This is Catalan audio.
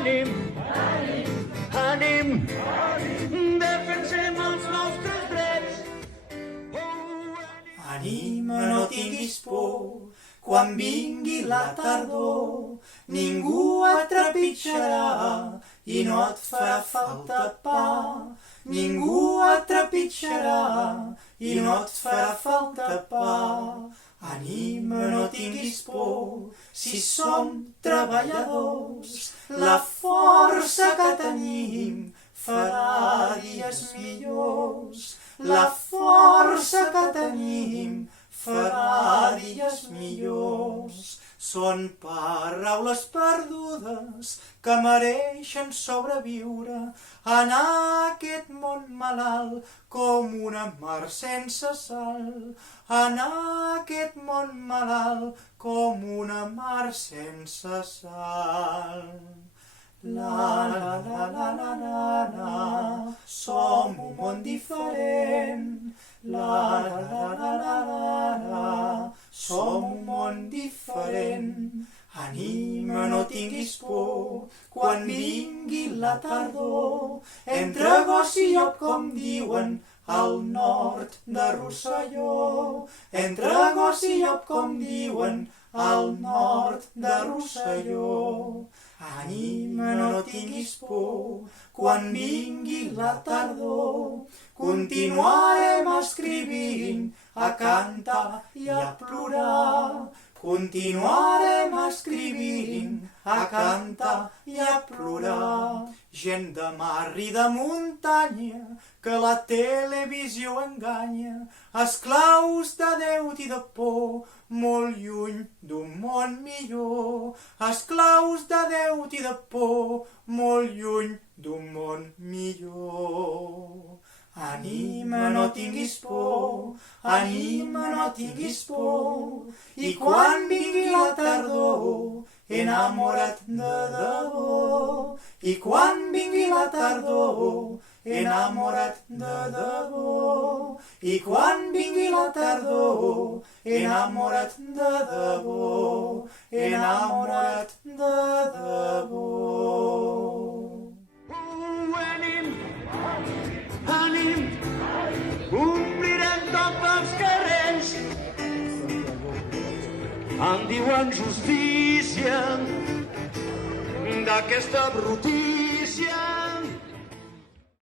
ànim, ànim, defensem els nostres drets. Anima, no tinguis por, quan vingui la tardor, ningú et trepitjarà i no et farà falta pa. Ningú et trepitjarà i no et farà falta pa. Anima, no tinguis por, si som treballadors, la força que tenim farà dies millors. La força que tenim farà dies millors. Són paraules perdudes que mereixen sobreviure en aquest món malalt com una mar sense sal. En aquest món malalt com una mar sense sal. La la la la la la la, som un món diferent. La la la la la la la, som un món diferent. Anima, no tinguis por, quan vingui la tardor, entre gos i llop, com diuen al nord de Rosselló. Entre gos i llop, com diuen al nord de Rosselló. Anima, no tinguis por, quan vingui la tardor, continuarem escrivint, a cantar i a plorar. Continuarem escrivint, a cantar i a plorar. Gent de mar i de muntanya, que la televisió enganya, esclaus de deute i de por, molt lluny d'un món millor. Esclaus de deute i de por, molt lluny d'un món millor. Anima, no tinguis por, anima, no tinguis por, i quan vingui la tardor, enamora't de debò. I quan vingui la tardor, enamora't de debò. I quan vingui la tardor, enamora't de debò. Enamora't de debò. Ànim, omplirem tots els carrers. En diuen justícia d'aquesta brutícia.